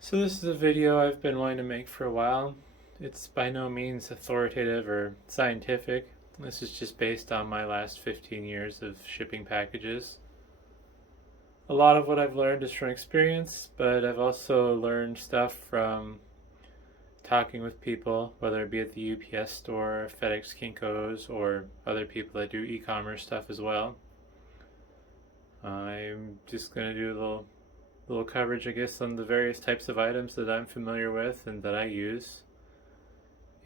So this is a video I've been wanting to make for a while. It's by no means authoritative or scientific. This is just based on my last 15 years of shipping packages. A lot of what I've learned is from experience, but I've also learned stuff from talking with people, whether it be at the UPS store, FedEx Kinko's, or other people that do e-commerce stuff as well. I'm just going to do a little coverage, I guess, on the various types of items that I'm familiar with and that I use.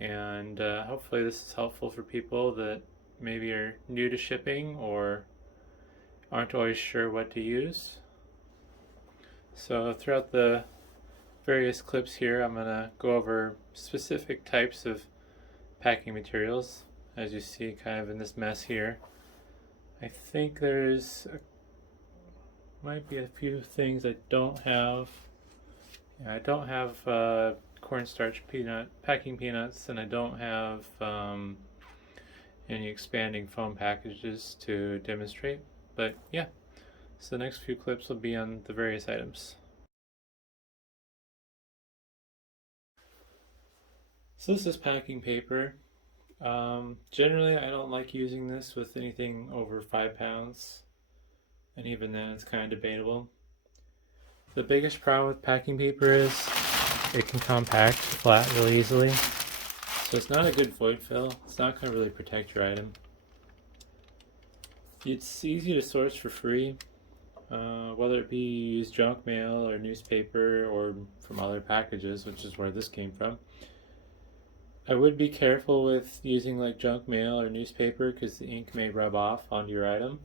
And hopefully this is helpful for people that maybe are new to shipping or aren't always sure what to use. So throughout the various clips here, I'm going to go over specific types of packing materials. As you see kind of in this mess here, I think might be a few things I don't have. I don't have cornstarch packing peanuts, and I don't have any expanding foam packages to demonstrate. But yeah, so the next few clips will be on the various items. So this is packing paper. Generally, I don't like using this with anything over 5 pounds, and even then it's kind of debatable. The biggest problem with packing paper is it can compact flat really easily. So it's not a good void fill. It's not going to really protect your item. It's easy to source for free, whether it be you use junk mail or newspaper or from other packages, which is where this came from. I would be careful with using like junk mail or newspaper because the ink may rub off onto your item.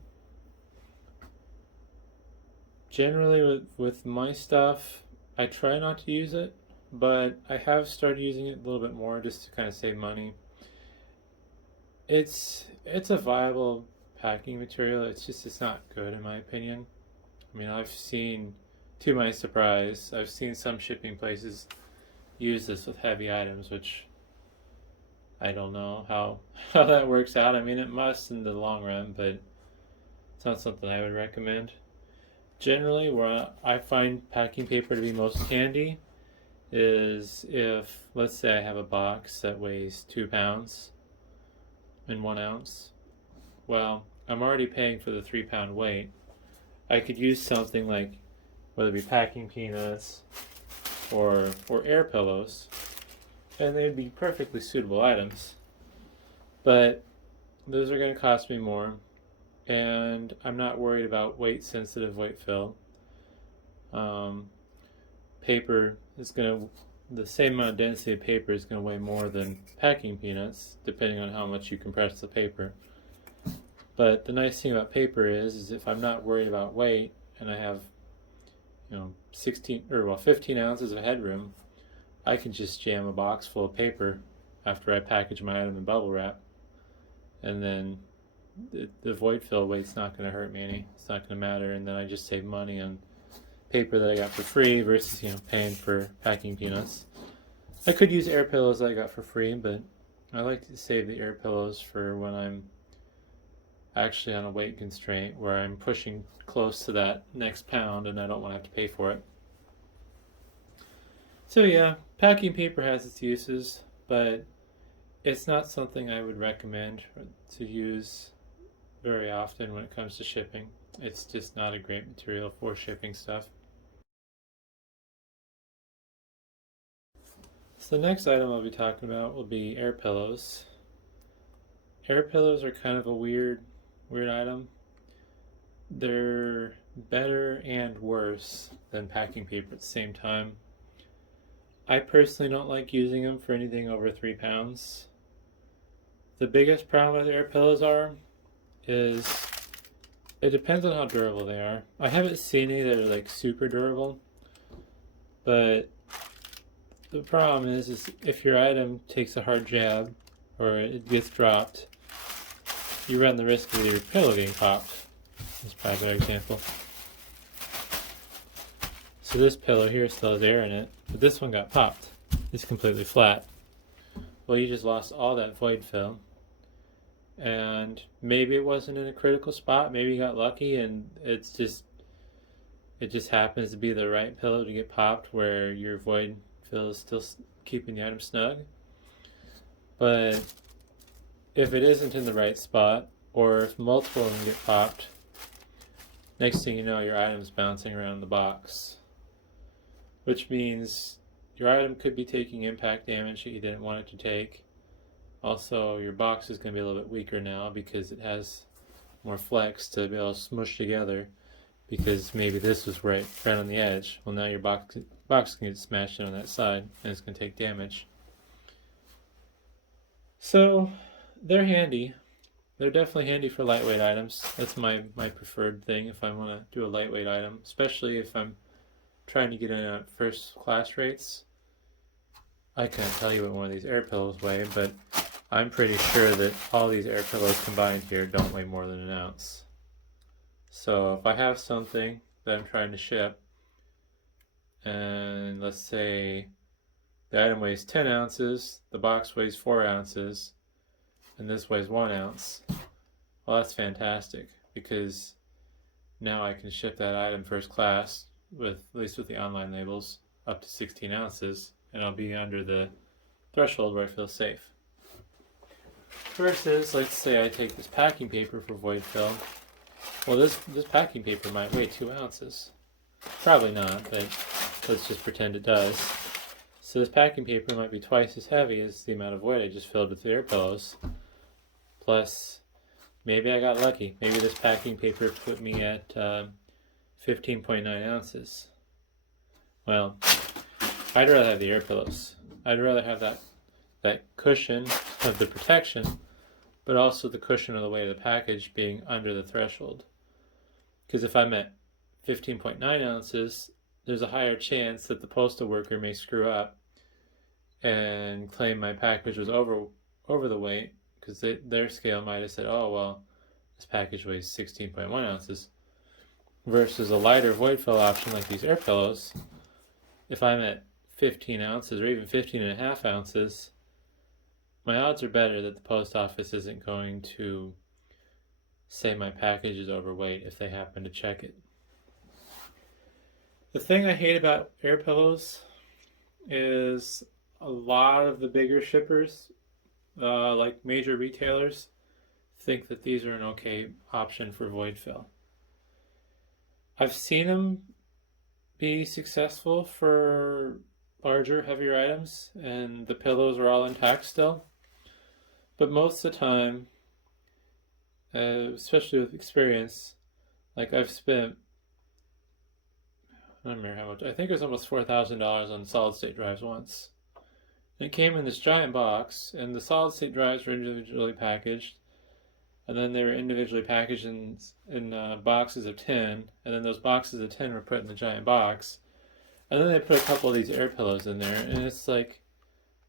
Generally with my stuff, I try not to use it, but I have started using it a little bit more just to kind of save money. It's a viable packing material. It's not good in my opinion. I mean, to my surprise, I've seen some shipping places use this with heavy items, which I don't know how that works out. I mean, it must in the long run, but it's not something I would recommend. Generally, where I find packing paper to be most handy is if, let's say I have a box that weighs 2 pounds and 1 ounce. Well, I'm already paying for the 3-pound weight. I could use something like, whether it be packing peanuts or air pillows, and they'd be perfectly suitable items. But those are going to cost me more, and I'm not worried about weight sensitive weight fill. Paper is the same amount of density of paper is going to weigh more than packing peanuts, depending on how much you compress the paper. But the nice thing about paper is if I'm not worried about weight and I have 15 ounces of headroom, I can just jam a box full of paper after I package my item in bubble wrap, and then the void fill weight's not going to hurt me any. It's not going to matter, and then I just save money on paper that I got for free versus paying for packing peanuts. I could use air pillows that I got for free, but I like to save the air pillows for when I'm actually on a weight constraint where I'm pushing close to that next pound and I don't want to have to pay for it. So yeah, packing paper has its uses, but it's not something I would recommend to use very often when it comes to shipping. It's just not a great material for shipping stuff. So the next item I'll be talking about will be air pillows. Air pillows are kind of a weird item. They're better and worse than packing paper at the same time. I personally don't like using them for anything over 3 pounds. The biggest problem with air pillows is it depends on how durable they are. I haven't seen any that are like super durable, but the problem is if your item takes a hard jab or it gets dropped, you run the risk of your pillow getting popped. That's probably a better example. So this pillow here still has air in it, but this one got popped. It's completely flat. Well, you just lost all that void fill. And maybe it wasn't in a critical spot. Maybe you got lucky and it's just It just happens to be the right pillow to get popped where your void fill is still keeping the item snug. But if it isn't in the right spot, or if multiple of them get popped, next thing you know, your item's bouncing around the box. Which means your item could be taking impact damage that you didn't want it to take. Also, your box is going to be a little bit weaker now because it has more flex to be able to smush together, because maybe this was right on the edge. Well, now your box can get smashed in on that side and it's going to take damage. So they're handy. They're definitely handy for lightweight items. That's my preferred thing if I want to do a lightweight item, especially if I'm trying to get in at first class rates. I can't tell you what one of these air pillows weigh, but I'm pretty sure that all these air pillows combined here don't weigh more than an ounce. So if I have something that I'm trying to ship, and let's say the item weighs 10 ounces, the box weighs 4 ounces, and this weighs 1 ounce, well, that's fantastic, because now I can ship that item first class, at least with the online labels, up to 16 ounces, and I'll be under the threshold where I feel safe. Versus, let's say I take this packing paper for void fill. Well, this packing paper might weigh 2 ounces. Probably not, but let's just pretend it does. So this packing paper might be twice as heavy as the amount of void I just filled with the air pillows. Plus, maybe I got lucky. Maybe this packing paper put me at 15.9 ounces. Well, I'd rather have the air pillows. I'd rather have that cushion of the protection, but also the cushion of the weight of the package being under the threshold. Because if I'm at 15.9 ounces, there's a higher chance that the postal worker may screw up and claim my package was over the weight, because their scale might have said, oh, well, this package weighs 16.1 ounces. Versus a lighter void fill option like these air pillows, if I'm at 15 ounces or even 15.5 ounces, my odds are better that the post office isn't going to say my package is overweight if they happen to check it. The thing I hate about air pillows is a lot of the bigger shippers, like major retailers, think that these are an okay option for void fill. I've seen them be successful for larger, heavier items, and the pillows are all intact still. But most of the time, especially with experience, like I've spent, I don't remember how much, I think it was almost $4,000 on solid state drives once. It came in this giant box, and the solid state drives were individually packaged, and then they were individually packaged in boxes of 10, and then those boxes of 10 were put in the giant box, and then they put a couple of these air pillows in there, and it's like,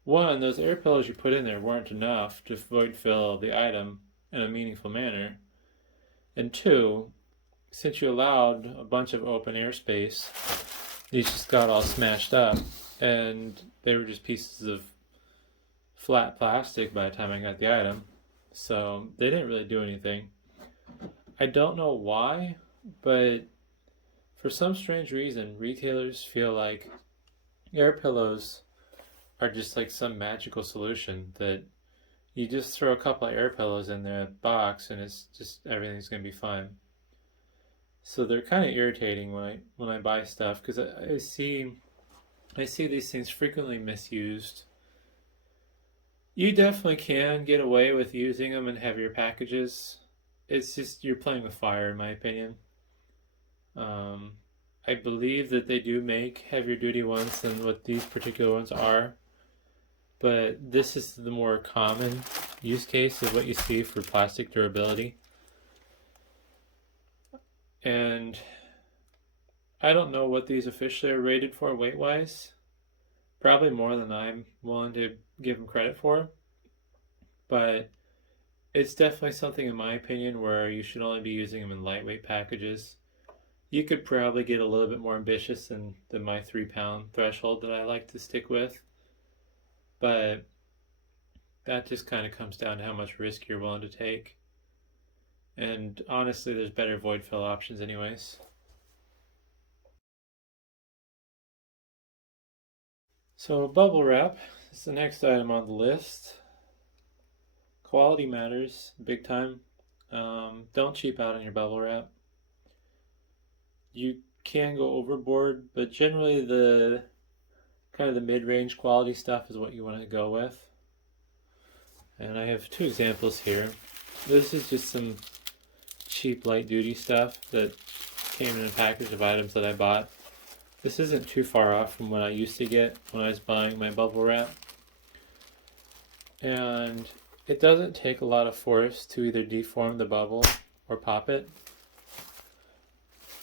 one, those air pillows you put in there weren't enough to void fill the item in a meaningful manner, and two, since you allowed a bunch of open airspace, these just got all smashed up, and they were just pieces of flat plastic by the time I got the item, so they didn't really do anything. I don't know why, but for some strange reason, retailers feel like air pillows are just like some magical solution, that you just throw a couple of air pillows in the box and it's just, everything's going to be fine. So they're kind of irritating when I buy stuff, because I see these things frequently misused. You definitely can get away with using them in heavier packages. It's just you're playing with fire, in my opinion. I believe that they do make heavier duty ones than what these particular ones are, but this is the more common use case of what you see for plastic durability. And I don't know what these officially are rated for weight-wise. Probably more than I'm willing to give them credit for. But it's definitely something, in my opinion, where you should only be using them in lightweight packages. You could probably get a little bit more ambitious than my 3-pound threshold that I like to stick with. But that just kind of comes down to how much risk you're willing to take. And honestly, there's better void fill options anyways. So bubble wrap is the next item on the list. Quality matters big time. Don't cheap out on your bubble wrap. You can go overboard, but generally the kind of the mid-range quality stuff is what you want to go with. And I have two examples here. This is just some cheap light duty stuff that came in a package of items that I bought. This isn't too far off from what I used to get when I was buying my bubble wrap. And it doesn't take a lot of force to either deform the bubble or pop it.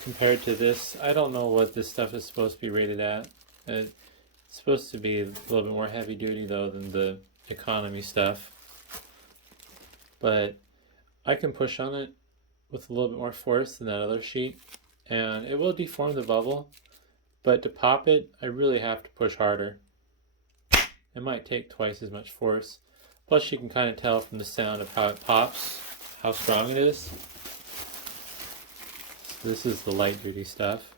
Compared to this, I don't know what this stuff is supposed to be rated at. It's supposed to be a little bit more heavy duty though than the economy stuff. But I can push on it with a little bit more force than that other sheet, and it will deform the bubble, but to pop it, I really have to push harder. It might take twice as much force. Plus you can kind of tell from the sound of how it pops, how strong it is. So this is the light duty stuff.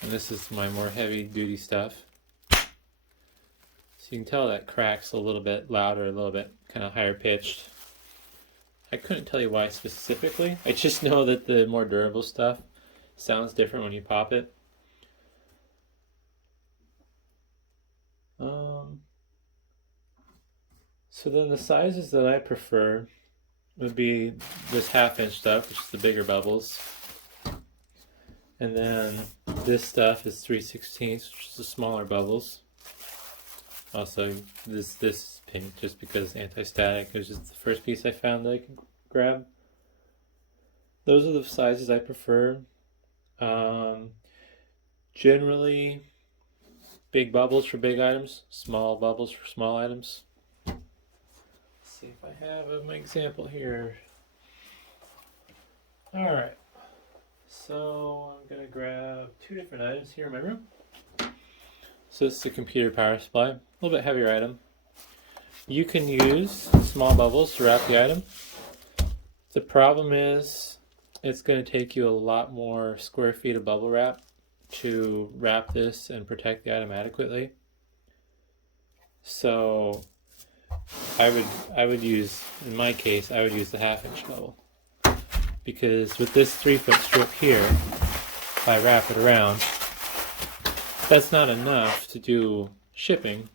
And this is my more heavy duty stuff. So you can tell that cracks a little bit louder, a little bit kind of higher pitched. I couldn't tell you why specifically. I just know that the more durable stuff sounds different when you pop it. So then the sizes that I prefer would be this 1/2 inch stuff, which is the bigger bubbles. And then this stuff is 3/16, which is the smaller bubbles. Also, this pink, just because it's anti-static, it was just the first piece I found that I could grab. Those are the sizes I prefer. Generally, big bubbles for big items, small bubbles for small items. Let's see if I have my example here. Alright, so I'm going to grab two different items here in my room. So this is the computer power supply, a little bit heavier item. You can use small bubbles to wrap the item. The problem is it's going to take you a lot more square feet of bubble wrap to wrap this and protect the item adequately. So I would use, in my case, I would use the 1/2 inch bubble. Because with this 3-foot strip here, if I wrap it around, that's not enough to do shipping.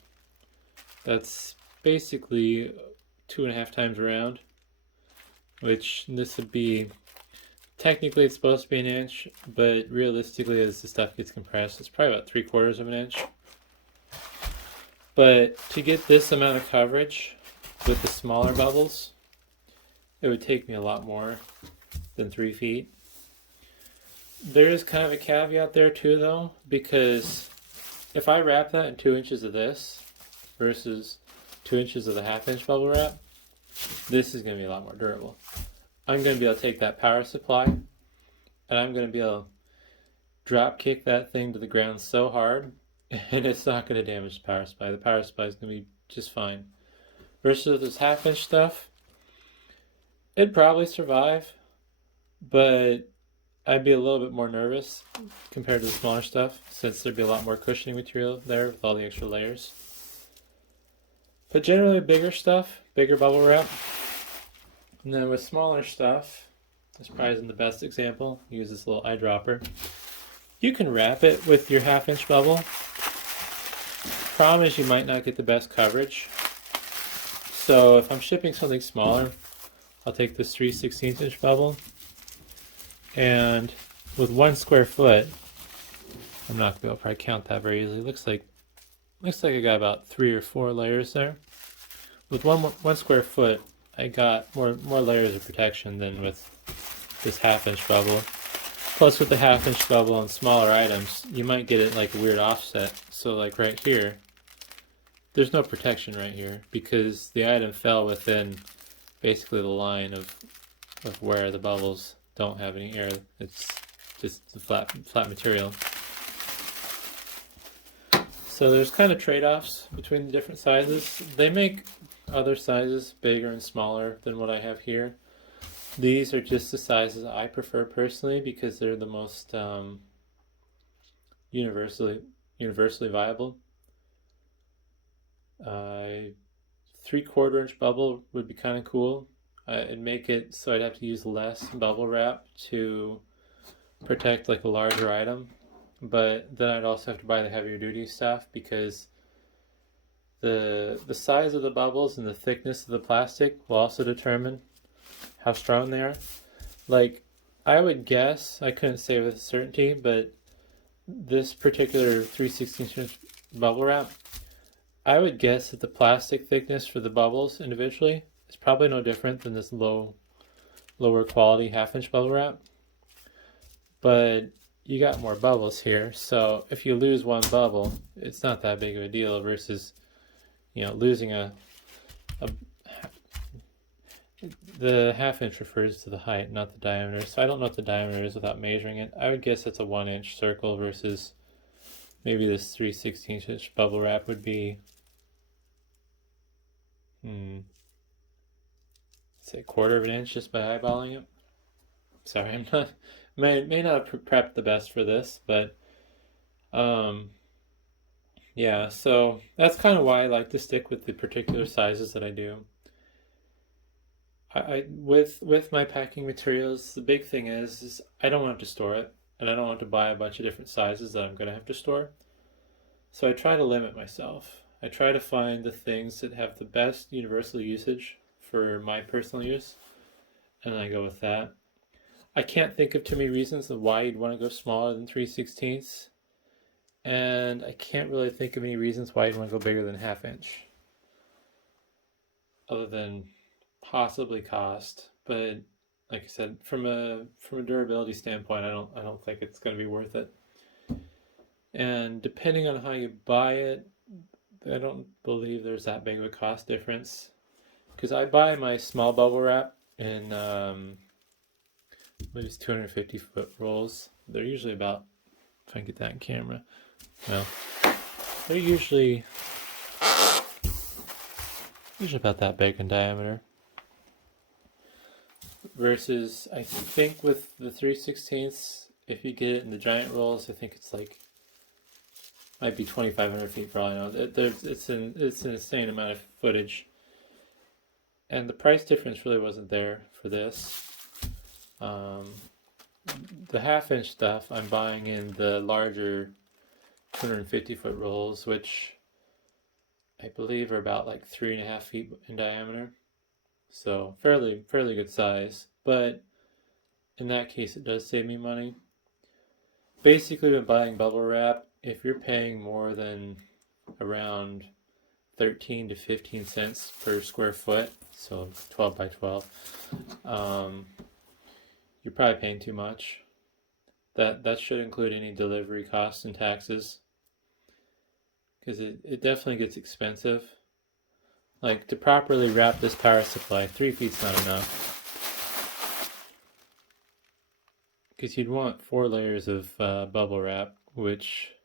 That's basically 2.5 times around, which this would be, technically it's supposed to be 1 inch, but realistically as the stuff gets compressed, it's probably about 3/4 of an inch. But to get this amount of coverage with the smaller bubbles, it would take me a lot more than 3 feet. There is kind of a caveat there too though, because if I wrap that in 2 inches of this versus 2 inches of the 1/2 inch bubble wrap, this is going to be a lot more durable. I'm going to be able to take that power supply and I'm going to be able to drop kick that thing to the ground so hard and it's not going to damage the power supply. The power supply is going to be just fine. Versus this 1/2 inch stuff, it'd probably survive, but I'd be a little bit more nervous compared to the smaller stuff, since there'd be a lot more cushioning material there with all the extra layers. But generally bigger stuff, bigger bubble wrap. And then with smaller stuff, this probably isn't the best example. Use this little eyedropper. You can wrap it with your 1/2 inch bubble. Problem is you might not get the best coverage. So if I'm shipping something smaller, I'll take this 3/16 inch bubble. And with 1 square foot, I'm not gonna be able to probably count that very easily. Looks like I got about 3 or 4 layers there. With one square foot, I got more layers of protection than with this 1/2 inch bubble. Plus with the 1/2 inch bubble on smaller items, you might get it like a weird offset. So like right here, there's no protection right here because the item fell within basically the line of where the bubbles don't have any air. It's just the flat material. So there's kind of trade-offs between the different sizes. They make other sizes bigger and smaller than what I have here. These are just the sizes I prefer personally because they're the most universally viable. 3/4 inch bubble would be kind of cool. It'd make it so I'd have to use less bubble wrap to protect like a larger item, but then I'd also have to buy the heavier duty stuff because the size of the bubbles and the thickness of the plastic will also determine how strong they are. Like, I would guess, I couldn't say with certainty, but this particular 3/16 inch bubble wrap, I would guess that the plastic thickness for the bubbles individually is probably no different than this lower quality 1/2 inch bubble wrap. But you got more bubbles here, so if you lose one bubble, it's not that big of a deal versus, losing the 1/2 inch refers to the height, not the diameter. So I don't know what the diameter is without measuring it. I would guess it's a 1-inch circle versus maybe this 3/16 inch bubble wrap would be, say 1/4 of an inch just by eyeballing it. Sorry, I'm not may not have prepped the best for this, but yeah. So that's kind of why I like to stick with the particular sizes that I do. With my packing materials, the big thing is I don't want to store it, and I don't want to buy a bunch of different sizes that I'm going to have to store. So I try to limit myself. I try to find the things that have the best universal usage for my personal use, and I go with that. I can't think of too many reasons of why you'd want to go smaller than 3/16, and I can't really think of any reasons why you'd want to go bigger than 1/2 inch, other than possibly cost. But like I said, from a durability standpoint, I don't think it's going to be worth it. And depending on how you buy it, I don't believe there's that big of a cost difference. Because I buy my small bubble wrap in maybe 250 foot rolls. They're usually about, if I can get that in camera, well, they're usually about that big in diameter. Versus, I think with the 3/16, if you get it in the giant rolls, I think it's like, might be 2,500 feet for all I know. It's an insane amount of footage. And the price difference really wasn't there for this. The 1/2 inch stuff I'm buying in the larger 250 foot rolls, which I believe are about like 3.5 feet in diameter. So fairly good size. But in that case, it does save me money. Basically, when buying bubble wrap, if you're paying more than around 13 to 15 cents per square foot, so 12 by 12, you're probably paying too much. That should include any delivery costs and taxes, because it definitely gets expensive. Like, to properly wrap this power supply, 3 feet's not enough. Because you'd want 4 layers of bubble wrap, which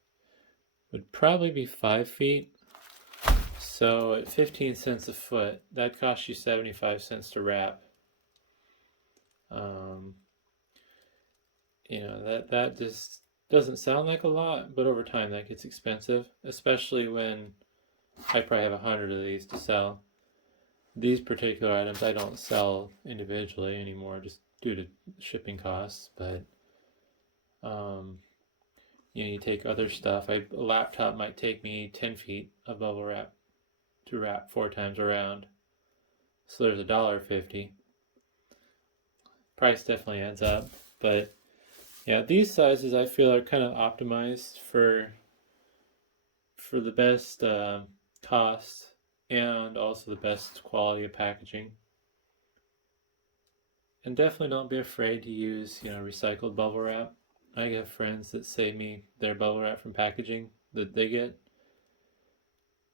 would probably be 5 feet. So at 15 cents a foot, that costs you 75 cents to wrap. That just doesn't sound like a lot, but over time that gets expensive, especially when I probably have 100 of these to sell. These particular items I don't sell individually anymore, just due to shipping costs. But you take other stuff. A laptop might take me 10 feet of bubble wrap to wrap 4 times around. So there's $1.50. Price definitely adds up. But yeah, these sizes I feel are kind of optimized for the best cost and also the best quality of packaging. And definitely don't be afraid to use recycled bubble wrap. I have friends that save me their bubble wrap from packaging that they get.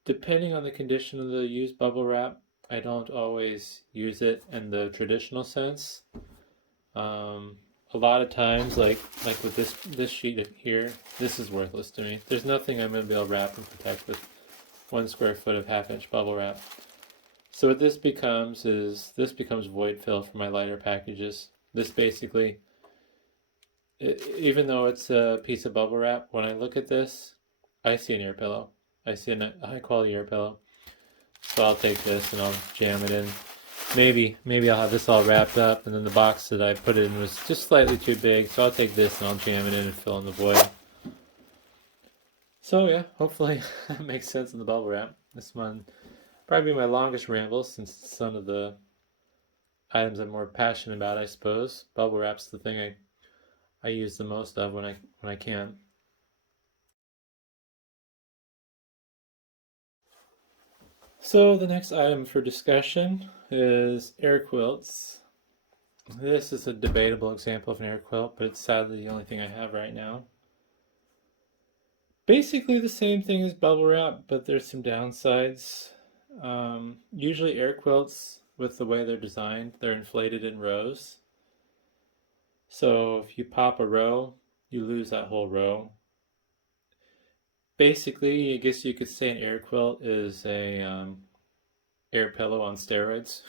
Depending on the condition of the used bubble wrap, I don't always use it in the traditional sense. A lot of times, like with this sheet here, this is worthless to me. There's nothing I'm going to be able to wrap and protect with 1 square foot of 1/2 inch bubble wrap. So what this becomes void fill for my lighter packages. This basically even though it's a piece of bubble wrap, when I look at this, I see an ear pillow. I see a high quality ear pillow. So I'll take this and I'll jam it in. Maybe I'll have this all wrapped up, and then the box that I put it in was just slightly too big. So I'll take this and I'll jam it in and fill in the void. So yeah, hopefully that makes sense in the bubble wrap. This one probably be my longest ramble since it's some of the items I'm more passionate about, I suppose. Bubble wrap's the thing I use the most of when I can. So the next item for discussion is air quilts. This is a debatable example of an air quilt, but it's sadly the only thing I have right now. Basically the same thing as bubble wrap, but there's some downsides. Usually air quilts, with the way they're designed, they're inflated in rows. So if you pop a row, you lose that whole row. Basically, I guess you could say an air quilt is a air pillow on steroids.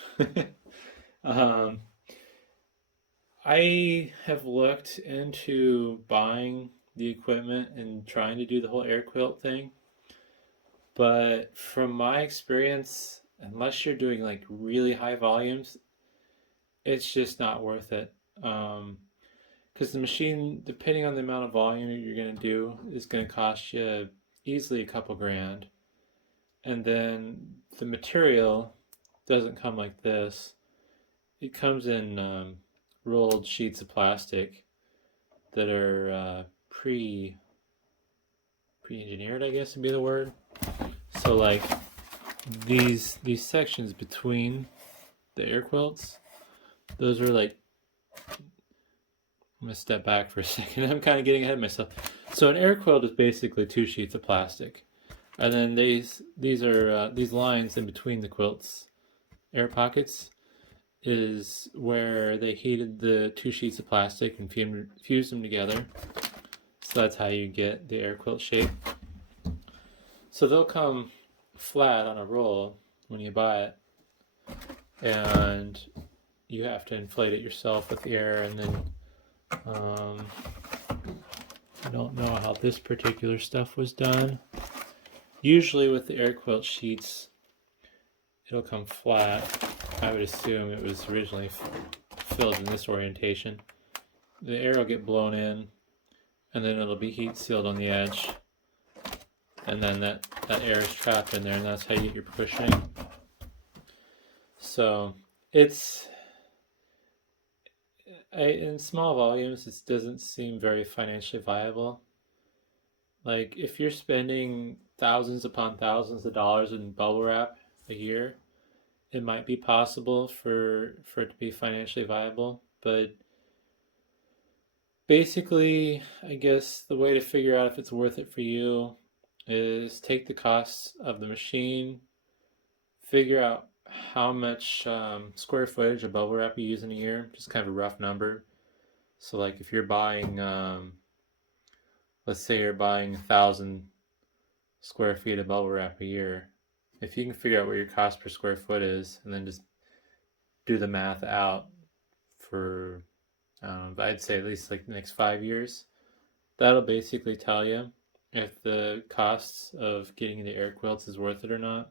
I have looked into buying the equipment and trying to do the whole air quilt thing, but from my experience, unless you're doing like really high volumes, it's just not worth it. Because the machine, depending on the amount of volume you're going to do, is going to cost you easily a couple grand. And then the material doesn't come like this. It comes in rolled sheets of plastic that are pre-engineered, I guess would be the word. So like these sections between the air quilts, those are like, I'm gonna step back for a second. I'm kind of getting ahead of myself. So an air quilt is basically 2 sheets of plastic, and then these are these lines in between the quilts, air pockets, is where they heated the 2 sheets of plastic and fused them together. So that's how you get the air quilt shape. So they'll come flat on a roll when you buy it, and you have to inflate it yourself with the air, and then I don't know how this particular stuff was done. Usually with the air quilt sheets, it'll come flat. I would assume it was originally filled in this orientation. The air will get blown in, and then it'll be heat sealed on the edge, and then that air is trapped in there, and that's how you get your cushioning. So it's in small volumes, it doesn't seem very financially viable. Like if you're spending thousands upon thousands of dollars in bubble wrap a year, it might be possible for it to be financially viable. But basically, I guess the way to figure out if it's worth it for you is take the costs of the machine, figure out how much square footage of bubble wrap you use in a year, just kind of a rough number. So like if you're buying, let's say you're buying 1,000 square feet of bubble wrap a year, if you can figure out what your cost per square foot is, and then just do the math out for, I'd say at least like the next 5 years, that'll basically tell you if the costs of getting into air quilts is worth it or not.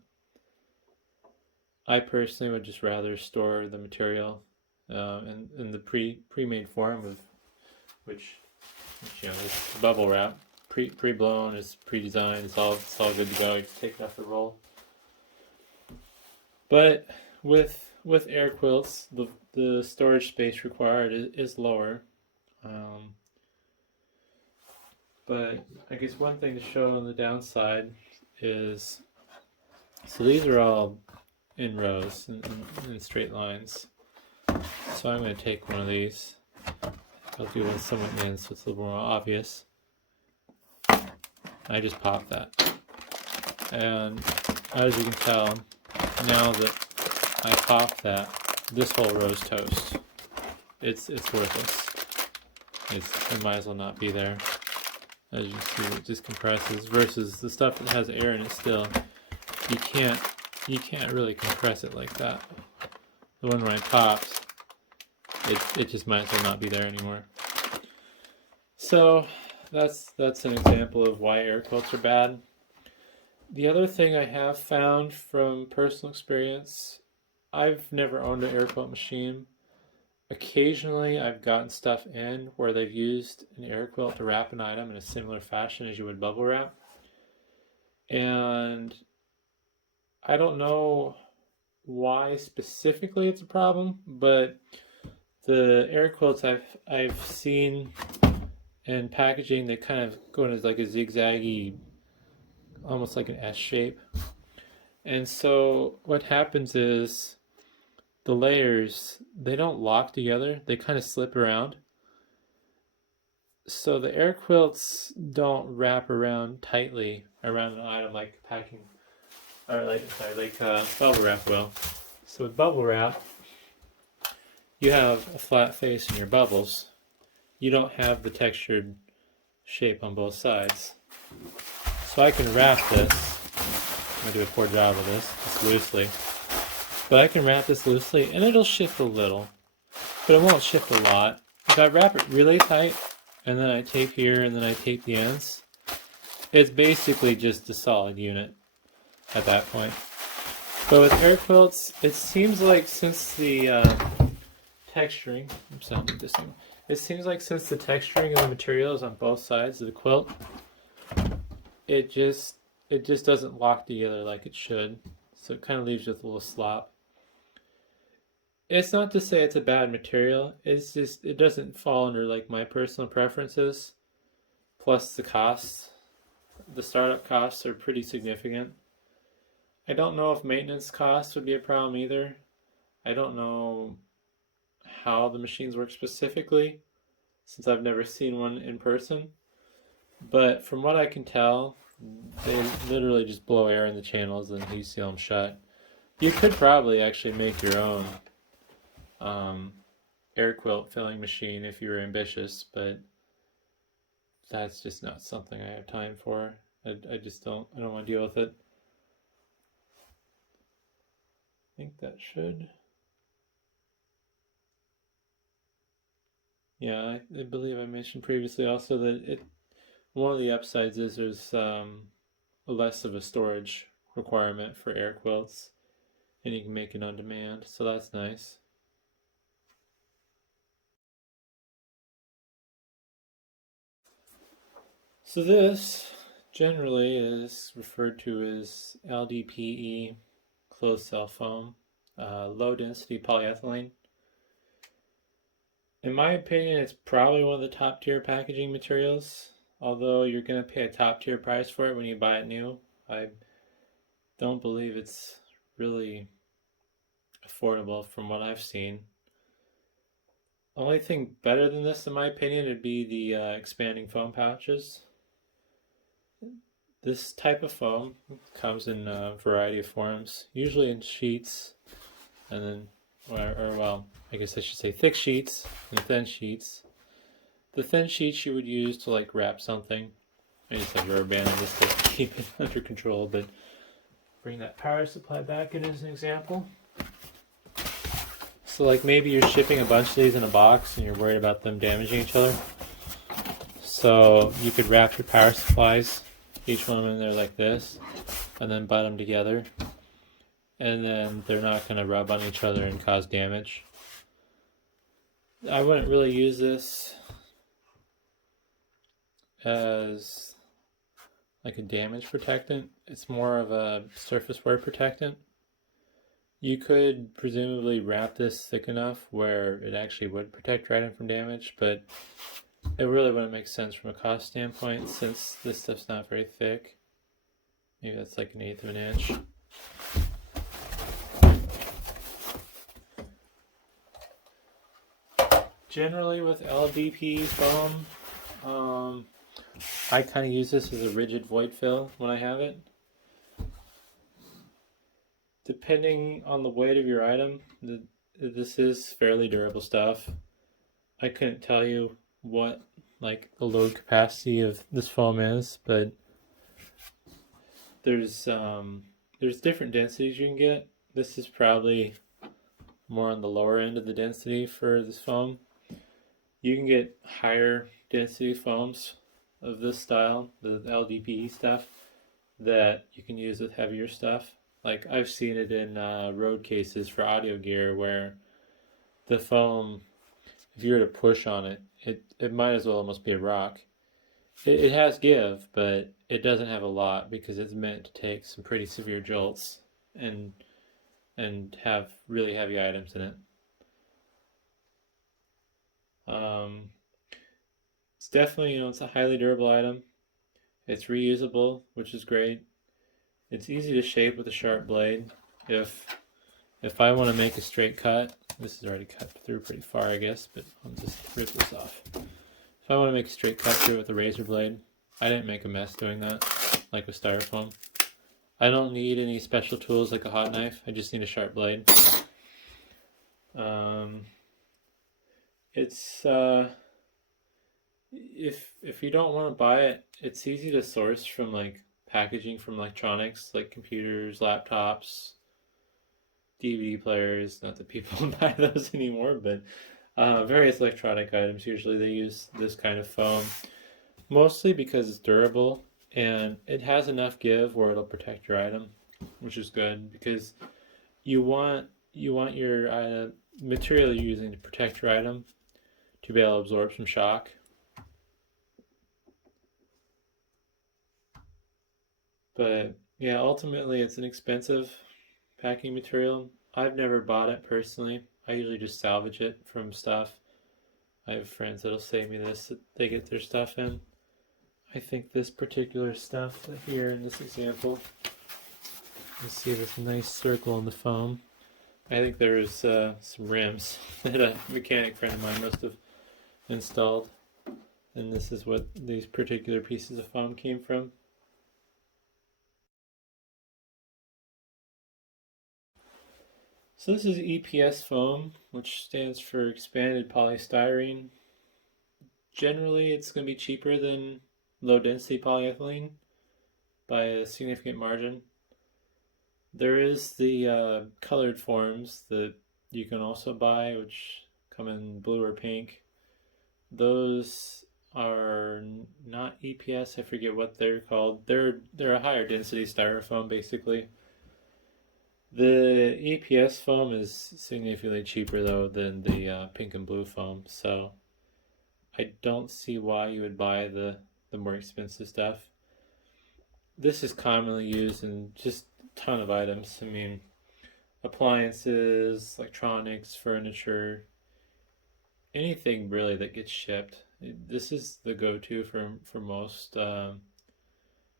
I personally would just rather store the material in the pre-made form, of which you know, is bubble wrap, pre-blown, is pre-designed, it's all good to go. You just take it off the roll. But with air quilts, the storage space required is lower. But I guess one thing to show on the downside is, so these are all in rows, in straight lines. So I'm going to take one of these. I'll do one somewhat in so it's a little more obvious. I just popped that. And as you can tell, now that I popped that, this whole row is toast. It's worthless. It might as well not be there. As you see, it just compresses, versus the stuff that has air in it still. You can't really compress it like that. The one where I popped, it just might as well not be there anymore. So that's an example of why air quilts are bad. The other thing I have found from personal experience, I've never owned an air quilt machine. Occasionally, I've gotten stuff in where they've used an air quilt to wrap an item in a similar fashion as you would bubble wrap. And I don't know why specifically it's a problem, but the air quilts I've seen in packaging, they kind of go into like a zigzaggy, almost like an S shape. And so what happens is the layers, they don't lock together, they kind of slip around. So the air quilts don't wrap around tightly around an item like packing, or like bubble wrap will. So with bubble wrap, you have a flat face in your bubbles. You don't have the textured shape on both sides. So I can wrap this. I'm gonna do a poor job of this, just loosely. But I can wrap this loosely and it'll shift a little, but it won't shift a lot. If I wrap it really tight and then I tape here and then I tape the ends, it's basically just a solid unit at that point. But with air quilts, it seems like since the texturing, it seems like since the texturing of the material is on both sides of the quilt, it just doesn't lock together like it should. So it kind of leaves you with a little slop. It's not to say it's a bad material. It's just it doesn't fall under like my personal preferences. Plus the costs, the startup costs are pretty significant. I don't know if maintenance costs would be a problem either. I don't know how the machines work specifically, since I've never seen one in person. But from what I can tell, they literally just blow air in the channels and you seal them shut. You could probably actually make your own air quilt filling machine if you were ambitious, but that's just not something I have time for. I don't want to deal with it. I think that should. Yeah, I believe I mentioned previously also that one of the upsides is there's less of a storage requirement for air quilts, and you can make it on demand, so that's nice. So this generally is referred to as LDPE, closed cell foam, low density polyethylene. In my opinion, it's probably one of the top tier packaging materials, although you're going to pay a top tier price for it when you buy it new. I don't believe it's really affordable from what I've seen. Only thing better than this, in my opinion, would be the expanding foam pouches. This type of foam comes in a variety of forms, usually in sheets, and then, well, I guess I should say thick sheets and thin sheets. The thin sheets you would use to like wrap something. I just have rubber band just to keep it under control, but bring that power supply back in as an example. So like maybe you're shipping a bunch of these in a box and you're worried about them damaging each other. So you could wrap your power supplies, each one of them in there like this, and then butt them together. And then they're not going to rub on each other and cause damage. I wouldn't really use this as like a damage protectant. It's more of a surface wear protectant. You could presumably wrap this thick enough where it actually would protect your item from damage, but it really wouldn't make sense from a cost standpoint since this stuff's not very thick. Maybe that's like 1/8 of an inch. Generally with LDPE foam, I kind of use this as a rigid void fill when I have it. Depending on the weight of your item, this is fairly durable stuff. I couldn't tell you what like the load capacity of this foam is, but there's different densities you can get. This is probably more on the lower end of the density for this foam. You can get higher density foams of this style, the LDPE stuff, that you can use with heavier stuff. Like I've seen it in road cases for audio gear where the foam, if you were to push on it, it might as well almost be a rock. It has give, but it doesn't have a lot because it's meant to take some pretty severe jolts and have really heavy items in it. It's definitely, it's a highly durable item. It's reusable, which is great. It's easy to shape with a sharp blade. If I want to make a straight cut, this is already cut through pretty far, I guess, but I'll just rip this off. If I want to make a straight cut through with a razor blade, I didn't make a mess doing that, like with styrofoam. I don't need any special tools like a hot knife. I just need a sharp blade. It's if you don't want to buy it, it's easy to source from like packaging from electronics, like computers, laptops, DVD players. Not that people buy those anymore, but various electronic items. Usually they use this kind of foam, mostly because it's durable and it has enough give where it'll protect your item, which is good because you want your material you're using to protect your item to be able to absorb some shock. But yeah, ultimately it's an expensive packing material. I've never bought it personally. I usually just salvage it from stuff. I have friends that'll save me this that they get their stuff in. I think this particular stuff here in this example, you see this nice circle in the foam. I think there's some rims that a mechanic friend of mine must have installed, and this is what these particular pieces of foam came from. So this is EPS Foam, which stands for expanded polystyrene. Generally, it's going to be cheaper than low density polyethylene by a significant margin. There is the colored forms that you can also buy, which come in blue or pink. Those are not EPS. I forget what they're called. They're a higher density styrofoam, basically. The EPS foam is significantly cheaper though than the pink and blue foam, so I don't see why you would buy the more expensive stuff. This is commonly used in just a ton of items. I mean, appliances, electronics, furniture, anything really that gets shipped. This is the go-to for most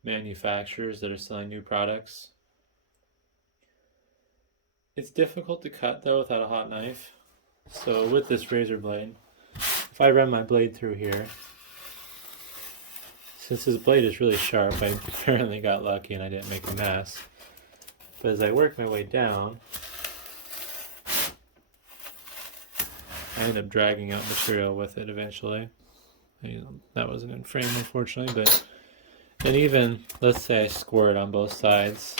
manufacturers that are selling new products. It's difficult to cut though without a hot knife. So with this razor blade, if I run my blade through here, since this blade is really sharp, I apparently got lucky and I didn't make a mess. But as I work my way down, I end up dragging out material with it eventually. That wasn't in frame, unfortunately, but and even, let's say I score it on both sides.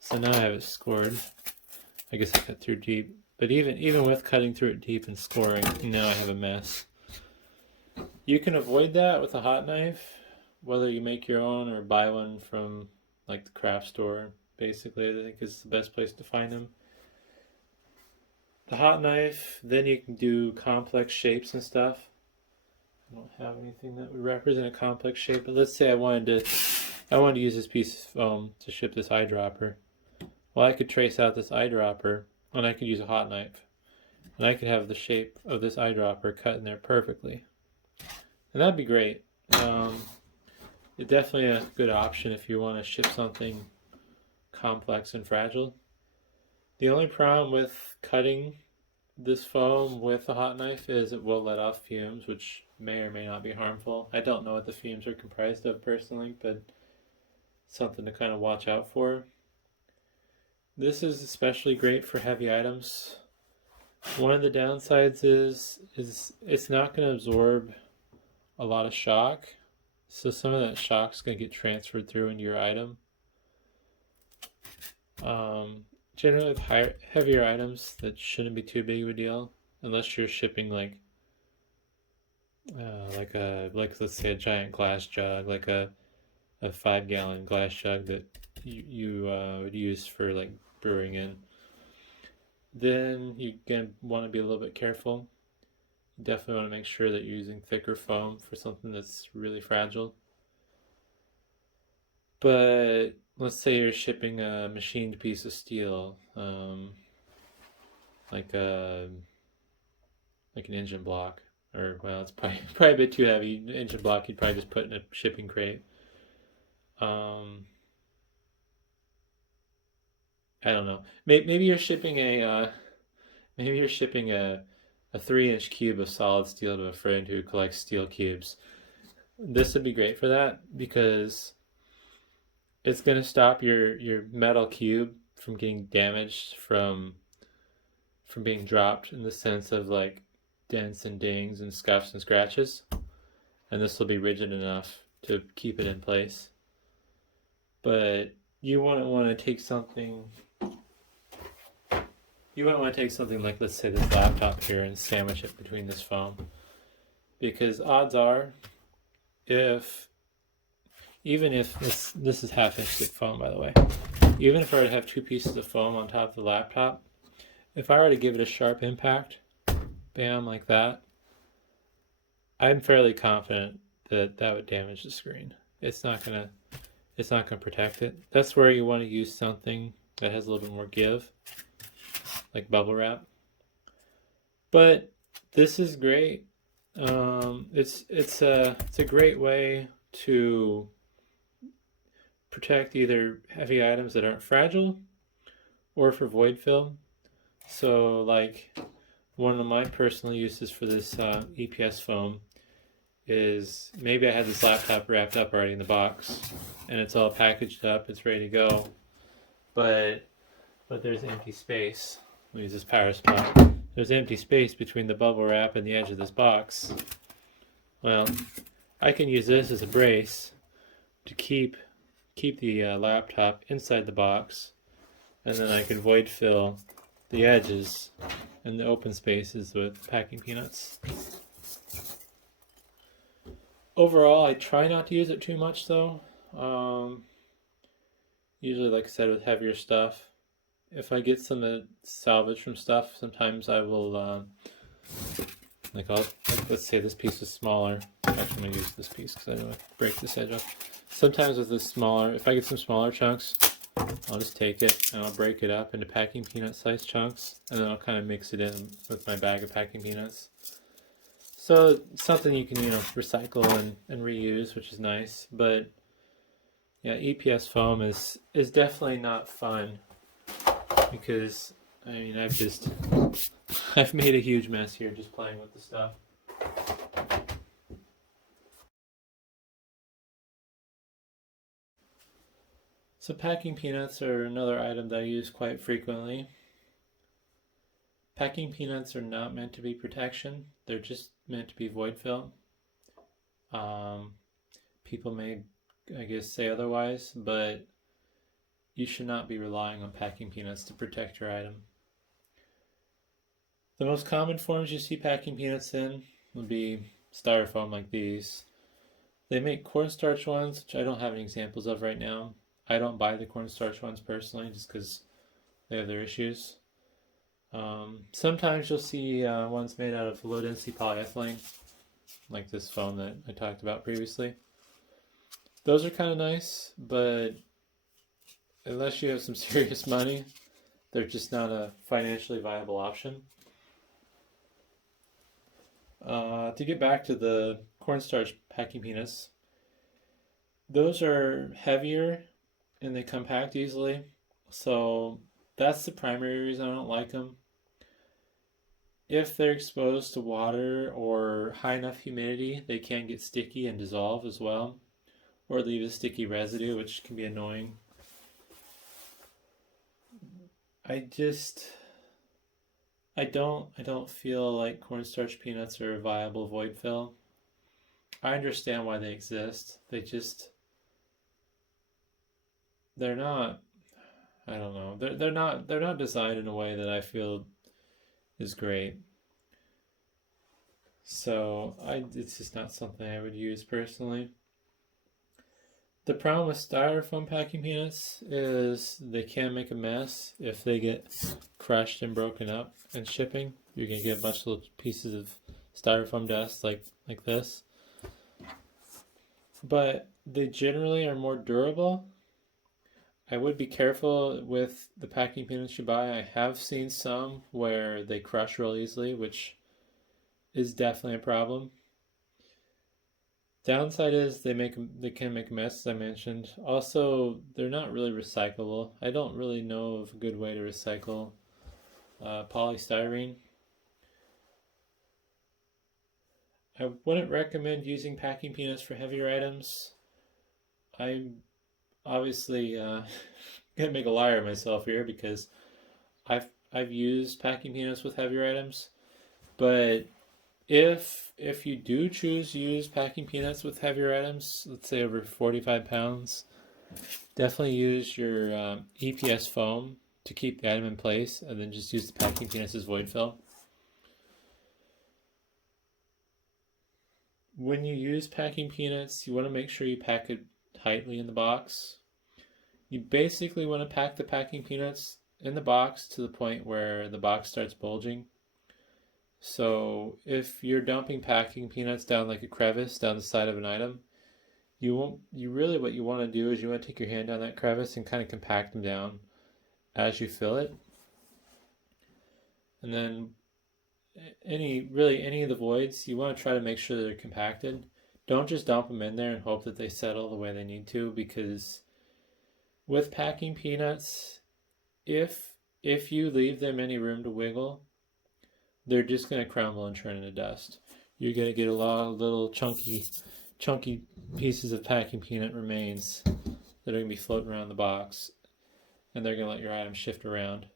So now I have it scored. I guess I cut through deep. But even with cutting through it deep and scoring, now I have a mess. You can avoid that with a hot knife, whether you make your own or buy one from like the craft store. Basically, I think is the best place to find them. The hot knife, then you can do complex shapes and stuff. I don't have anything that would represent a complex shape, but let's say I wanted to use this piece of foam to ship this eyedropper. Well, I could trace out this eyedropper, and I could use a hot knife. And I could have the shape of this eyedropper cut in there perfectly. And that'd be great. It's definitely a good option if you want to ship something complex and fragile. The only problem with cutting this foam with a hot knife is it will let off fumes, which may or may not be harmful. I don't know what the fumes are comprised of personally, but something to kind of watch out for. This is especially great for heavy items. One of the downsides is it's not going to absorb a lot of shock, so some of that shock is going to get transferred through into your item. Generally with heavier items, that shouldn't be too big of a deal. unless you're shipping like let's say a giant glass jug, like a 5 gallon glass jug that you would use for like brewing in. Then you're gonna want to be a little bit careful. You definitely want to make sure that you're using thicker foam for something that's really fragile. But let's say you're shipping a machined piece of steel, like a like an engine block, or well, it's probably a bit too heavy. An engine block you'd probably just put in a shipping crate. I don't know. Maybe you're shipping a 3-inch cube of solid steel to a friend who collects steel cubes. This would be great for that because it's going to stop your metal cube from getting damaged from being dropped in the sense of like dents and dings and scuffs and scratches. And this will be rigid enough to keep it in place. But you wouldn't want to take something like, let's say, this laptop here and sandwich it between this foam. Because odds are, even if this is half-inch thick foam, by the way, even if I were to have 2 pieces of foam on top of the laptop, if I were to give it a sharp impact, bam, like that, I'm fairly confident that would damage the screen. It's not gonna protect it. That's where you want to use something that has a little bit more give, like bubble wrap. But this is great. It's a great way to protect either heavy items that aren't fragile or for void fill. So like one of my personal uses for this EPS foam is maybe I had this laptop wrapped up already in the box and it's all packaged up, it's ready to go, but there's empty space. Let me use this power supply. There's empty space between the bubble wrap and the edge of this box. Well, I can use this as a brace to keep the laptop inside the box, and then I can void fill the edges and the open spaces with packing peanuts. Overall, I try not to use it too much though. Usually, like I said, with heavier stuff. If I get some salvage from stuff, sometimes I will, let's say this piece is smaller. Actually, I'm going to use this piece because I don't want to break this edge off. Sometimes with this smaller, if I get some smaller chunks, I'll just take it and I'll break it up into packing peanut sized chunks, and then I'll kind of mix it in with my bag of packing peanuts. So it's something you can, recycle and reuse, which is nice. But yeah, EPS foam is definitely not fun because I've made a huge mess here just playing with the stuff. So packing peanuts are another item that I use quite frequently. Packing peanuts are not meant to be protection. They're just meant to be void fill. People may, I guess, say otherwise, but you should not be relying on packing peanuts to protect your item. The most common forms you see packing peanuts in would be styrofoam like these. They make cornstarch ones, which I don't have any examples of right now. I don't buy the cornstarch ones personally just because they have their issues. Sometimes you'll see ones made out of low-density polyethylene, like this foam that I talked about previously. Those are kind of nice, but unless you have some serious money, they're just not a financially viable option. To get back to the cornstarch packing peanuts, those are heavier and they compact easily, so that's the primary reason I don't like them. If they're exposed to water or high enough humidity, they can get sticky and dissolve as well, or leave a sticky residue, which can be annoying. I don't feel like cornstarch peanuts are a viable void fill. I understand why they exist. They're not, I don't know. They're not designed in a way that I feel is great. So it's just not something I would use personally. The problem with styrofoam packing peanuts is they can make a mess if they get crushed and broken up in shipping. You're gonna get a bunch of little pieces of styrofoam dust like this. But they generally are more durable. I would be careful with the packing peanuts you buy. I have seen some where they crush real easily, which is definitely a problem. Downside is they can make a mess, as I mentioned. Also, they're not really recyclable. I don't really know of a good way to recycle polystyrene. I wouldn't recommend using packing peanuts for heavier items. I'm obviously gonna make a liar of myself here because I've used packing peanuts with heavier items, but if you do choose to use packing peanuts with heavier items, let's say over 45 pounds, definitely use your EPS foam to keep the item in place, and then just use the packing peanuts as void fill. When you use packing peanuts, you want to make sure you pack it tightly in the box. You basically want to pack the packing peanuts in the box to the point where the box starts bulging. So if you're dumping packing peanuts down like a crevice down the side of an item, what you want to do is you want to take your hand down that crevice and kind of compact them down as you fill it. And then any of the voids, you want to try to make sure they're compacted. Don't just dump them in there and hope that they settle the way they need to, because with packing peanuts, if you leave them any room to wiggle, they're just going to crumble and turn into dust. You're going to get a lot of little chunky pieces of packing peanut remains that are going to be floating around the box, and they're going to let your item shift around.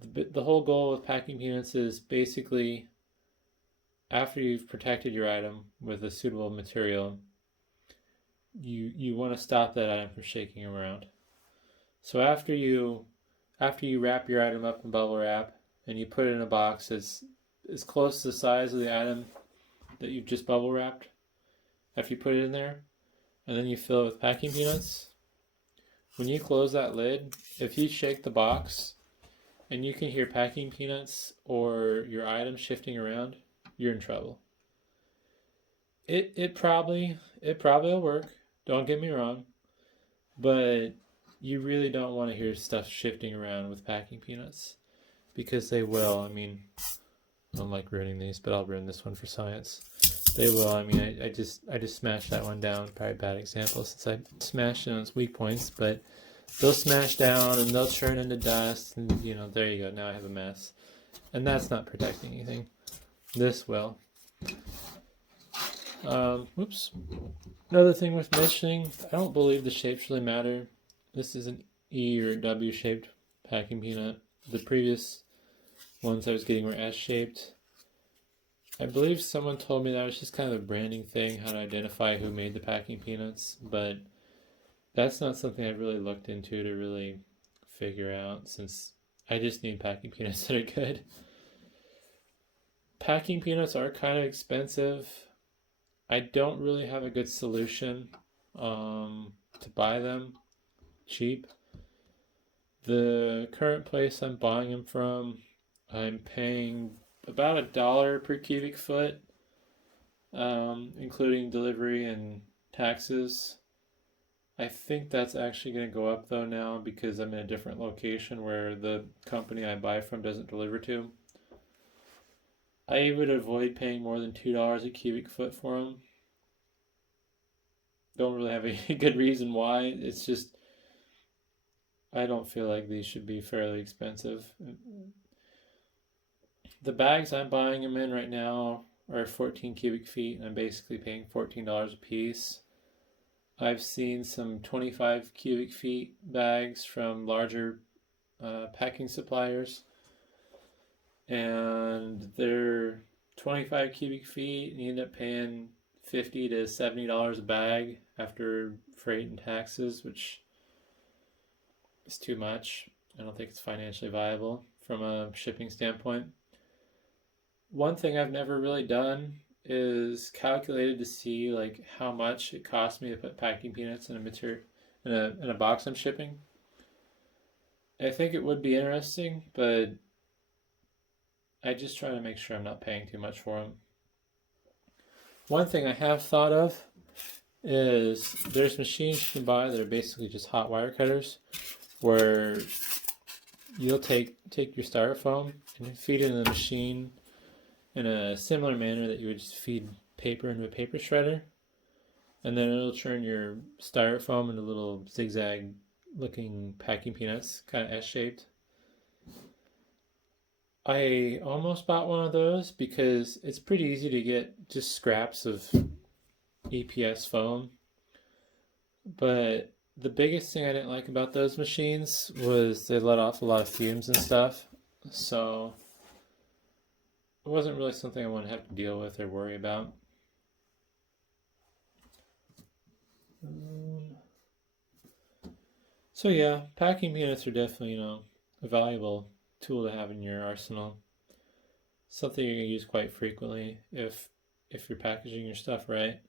The whole goal with packing peanuts is basically, after you've protected your item with a suitable material, you want to stop that item from shaking around. So after you wrap your item up in bubble wrap and you put it in a box that's as close to the size of the item that you've just bubble wrapped, after you put it in there, and then you fill it with packing peanuts, when you close that lid, if you shake the box and you can hear packing peanuts or your item shifting around, you're in trouble. It probably will work, don't get me wrong, but you really don't want to hear stuff shifting around with packing peanuts, because they will. I mean, I don't like ruining these, but I'll ruin this one for science. They will. I mean, I just smashed that one down. Probably a bad example since I smashed it on its weak points, but they'll smash down and they'll turn into dust, and there you go. Now I have a mess, and that's not protecting anything. This will. Whoops. Another thing worth mentioning, I don't believe the shapes really matter. This is an E or W shaped packing peanut. The previous ones I was getting were S shaped. I believe someone told me that was just kind of a branding thing, how to identify who made the packing peanuts, but that's not something I've really looked into to really figure out, since I just need packing peanuts that are good. Packing peanuts are kind of expensive. I don't really have a good solution to buy them cheap. The current place I'm buying them from, I'm paying about $1 per cubic foot, including delivery and taxes. I think that's actually going to go up though now, because I'm in a different location where the company I buy from doesn't deliver to. I would avoid paying more than $2 a cubic foot for them. Don't really have a good reason why. It's just, I don't feel like these should be fairly expensive. The bags I'm buying them in right now are 14 cubic feet, and I'm basically paying $14 a piece. I've seen some 25 cubic feet bags from larger packing suppliers, and they're 25 cubic feet, and you end up paying $50 to $70 a bag after freight and taxes, which is too much. I don't think it's financially viable from a shipping standpoint. one thing I've never really done is calculated to see like how much it costs me to put packing peanuts in a material in a box I'm shipping. I think it would be interesting, but I just try to make sure I'm not paying too much for them. One thing I have thought of is there's machines you can buy that are basically just hot wire cutters, where you'll take your styrofoam and feed it in the machine in a similar manner that you would just feed paper into a paper shredder, and then it'll turn your styrofoam into little zigzag looking packing peanuts, kind of S-shaped. I almost bought one of those because it's pretty easy to get just scraps of EPS foam. But the biggest thing I didn't like about those machines was they let off a lot of fumes and stuff. So it wasn't really something I want to have to deal with or worry about. So yeah, packing peanuts are definitely, a valuable tool to have in your arsenal. Something you're gonna use quite frequently if you're packaging your stuff right.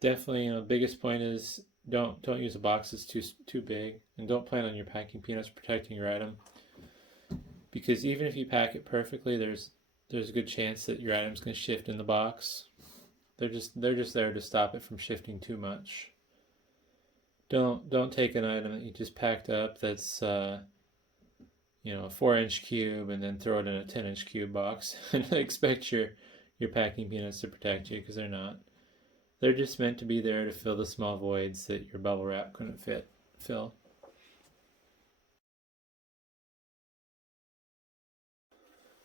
Definitely, biggest point is don't use a box that's too big, and don't plan on your packing peanuts protecting your item, because even if you pack it perfectly, there's a good chance that your item's gonna shift in the box. They're just there to stop it from shifting too much. Don't take an item that you just packed up that's a 4-inch cube and then throw it in a 10-inch cube box and expect your packing peanuts to protect you, because they're not. They're just meant to be there to fill the small voids that your bubble wrap couldn't fill.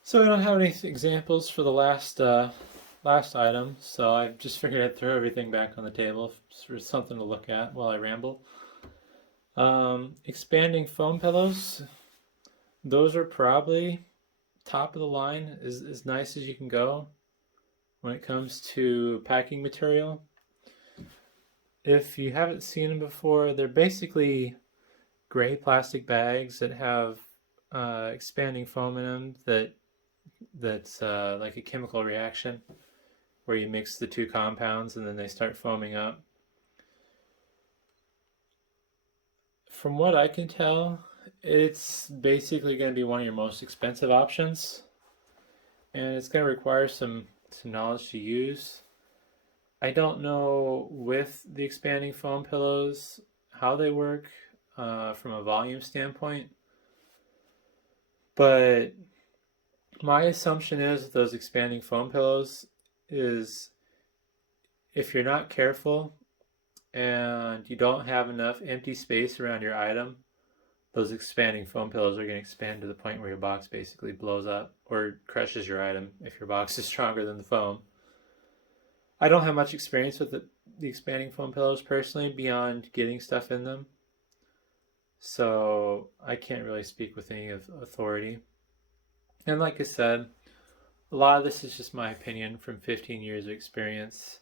So I don't have any examples for the last item, so I just figured I'd throw everything back on the table for something to look at while I ramble. Expanding foam pillows. Those are probably top of the line, as nice as you can go when it comes to packing material. If you haven't seen them before, they're basically gray plastic bags that have expanding foam in them that's like a chemical reaction where you mix the two compounds and then they start foaming up. From what I can tell, it's basically going to be one of your most expensive options, and it's going to require some knowledge to use. I don't know with the expanding foam pillows how they work from a volume standpoint, but my assumption is with those expanding foam pillows is if you're not careful and you don't have enough empty space around your item, those expanding foam pillows are going to expand to the point where your box basically blows up or crushes your item if your box is stronger than the foam. I don't have much experience with the expanding foam pillows personally beyond getting stuff in them, so I can't really speak with any authority. And like I said, a lot of this is just my opinion from 15 years of experience.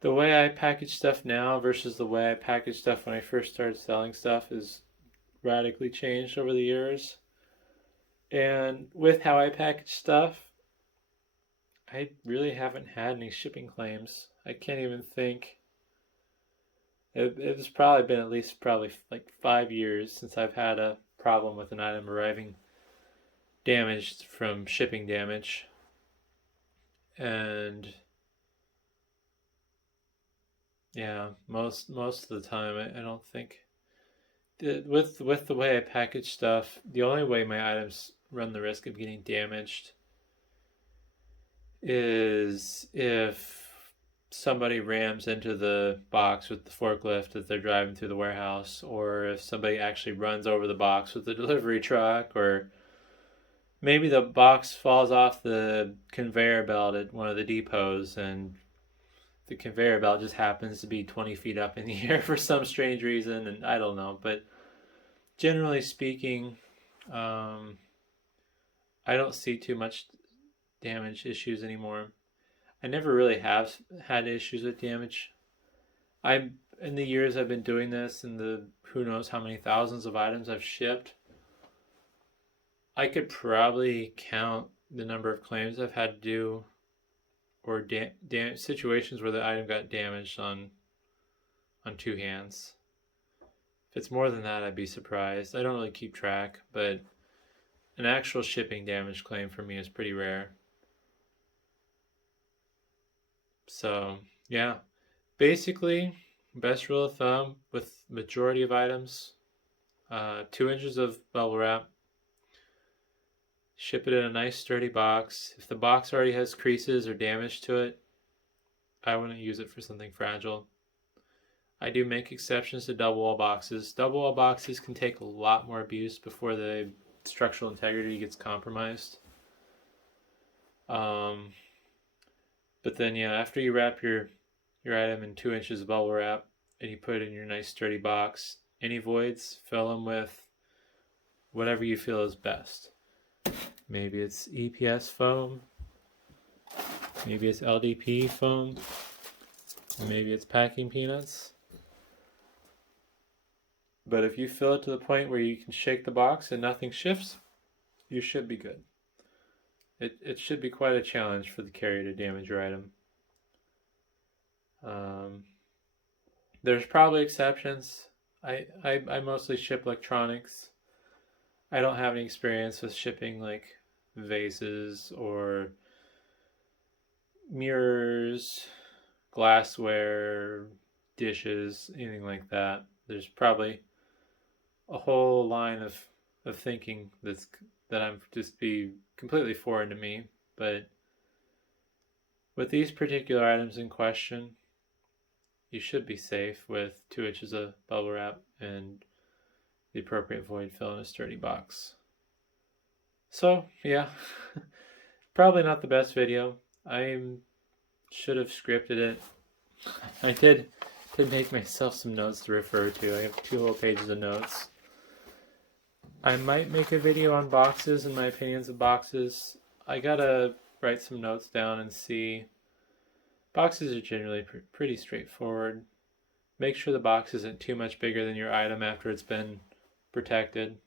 The way I package stuff now versus the way I packaged stuff when I first started selling stuff is radically changed over the years. And with how I package stuff, I really haven't had any shipping claims. I can't even think. It's probably been at least like 5 years since I've had a problem with an item arriving damaged from shipping damage. And yeah, most of the time I don't think with the way I package stuff, the only way my items run the risk of getting damaged is if somebody rams into the box with the forklift that they're driving through the warehouse, or if somebody actually runs over the box with the delivery truck, or maybe the box falls off the conveyor belt at one of the depots and the conveyor belt just happens to be 20 feet up in the air for some strange reason, and I don't know. But generally speaking, I don't see too much damage issues anymore. I never really have had issues with damage. In the years I've been doing this and the who knows how many thousands of items I've shipped, I could probably count the number of claims I've had to do, or situations where the item got damaged on two hands. If it's more than that, I'd be surprised. I don't really keep track, but an actual shipping damage claim for me is pretty rare. So yeah, basically, best rule of thumb with majority of items, 2 inches of bubble wrap. Ship it in a nice sturdy box. If the box already has creases or damage to it, I wouldn't use it for something fragile. I do make exceptions to double wall boxes. Double wall boxes can take a lot more abuse before the structural integrity gets compromised. But then yeah, after you wrap your item in 2 inches of bubble wrap and you put it in your nice sturdy box, any voids, fill them with whatever you feel is best. Maybe it's EPS foam, maybe it's LDPE foam, maybe it's packing peanuts. But if you fill it to the point where you can shake the box and nothing shifts, you should be good. It should be quite a challenge for the carrier to damage your item. There's probably exceptions. I mostly ship electronics. I don't have any experience with shipping like vases or mirrors, glassware, dishes, anything like that. There's probably a whole line of thinking that I'm just be completely foreign to me. But with these particular items in question, you should be safe with 2 inches of bubble wrap and the appropriate void fill in a sturdy box. So yeah, probably not the best video. I should have scripted it. I did make myself some notes to refer to. I have 2 whole pages of notes. I might make a video on boxes and my opinions of boxes. I gotta write some notes down and see. Boxes are generally pretty straightforward. Make sure the box isn't too much bigger than your item after it's been protected.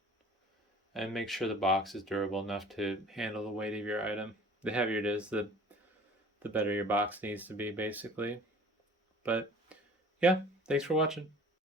And make sure the box is durable enough to handle the weight of your item. The heavier it is, the better your box needs to be, basically. But yeah, thanks for watching.